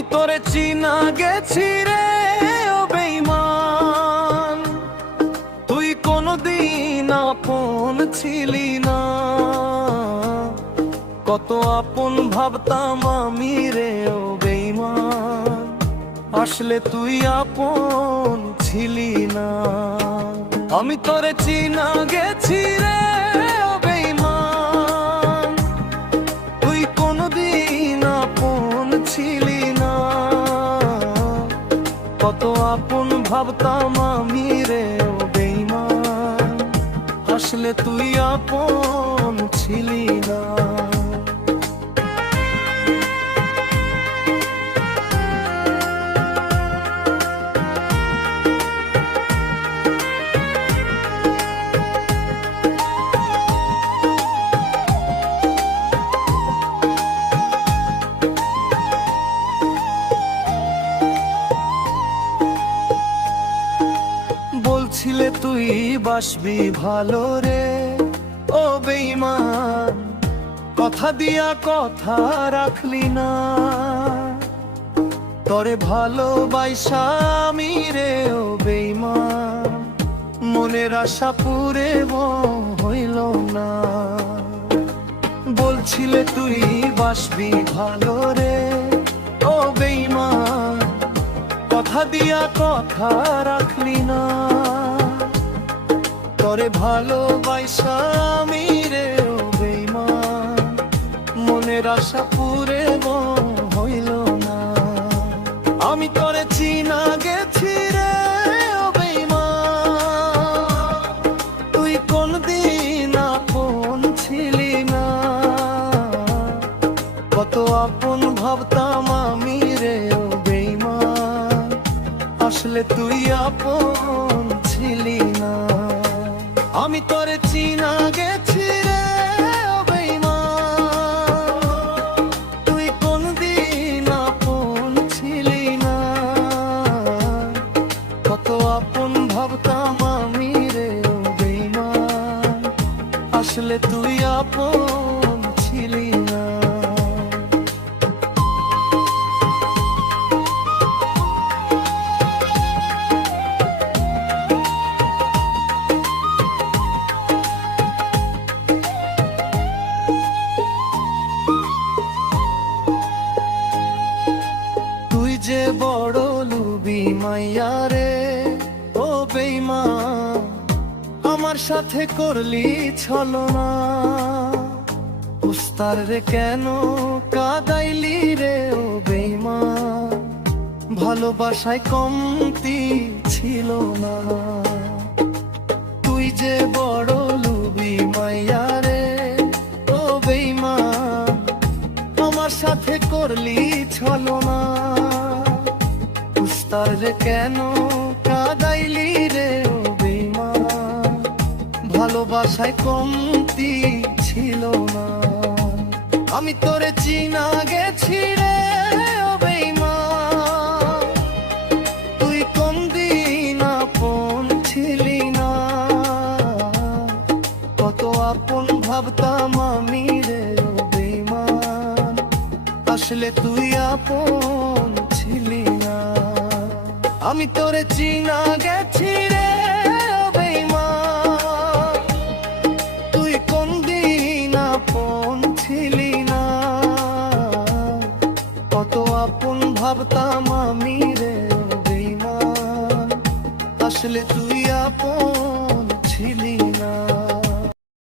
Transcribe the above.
আমি তোরে চিনা গেছি রে ও বেঈমান, তুই কোনদিন আপন ছিলি না। কত আপন ভাবতাম আমি রে ও বেঈমান, আসলে তুই আপন ছিলি না। আমি তোরে চিনা গেছি রে ও বেঈমান, তুই কোনদিন আপন ছিলি না। কত আপন ভাবতাম আমি রে ও বেঈমান, আসলে তুই আপন ছিলি না। বলছিলে তুই বাসবি ভালো রে ও বেঈমান, কথা দিয়া কথা রাখলি না। তরে ভালোবাসা আমি রে ও বেঈমান, মনের আশা পুরে হইল না। বলছিলে তুই বাসবি ভালো রে ও বেঈমান, কথা দিয়া কথা রাখলি না। তরে ভালোবাসা আমি রে ও বেঈমান, মনের আশা পুরে হইল না। আমি তোরে চিনা গেছি রে ও বেঈমান, তুই কোনদিন আপন ছিলি না। কত আপন ভাবতাম আমি রে ও বেঈমান, আসলে তুই আপন ছিলি না। আমি তোরে চিনা গেছি রে ও বেঈমান, তুই কোনদিন আপন ছিলি না। কত আপন ভাবতাম আমি রে ও বেঈমান, আসলে তুই আপন ছিলি না। যে বড় লুবি মাইয়া রে ও বেঈমান, আমার সাথে করলি ছলনা। উস্তার রে কেন কাঁদাইলি রে ও বেঈমান, ভালোবাসায় কমতি ছিল না। তুই যে বড় লুবি মাইয়া রে ও বেঈমান, আমার সাথে করলি ছলনা। তার রে কেন কাঁদাইলি রে ও বেঈমান, ভালোবাসায় কমতি ছিল না। আমি তোরে চিনা গেছি রে ও বেঈমান, তুই কোনদিন আপন ছিলি না। কত আপন ভাবতাম আমি রে ও বেঈমান, আসলে তুই আপন ছিলি না। আমি তোরে চিনা গেছি রে ও বেঈমান, তুই কোনদিন আপন ছিলি না। কত আপন ভাবতাম আমি রে ও বেঈমান, আসলে তুই আপন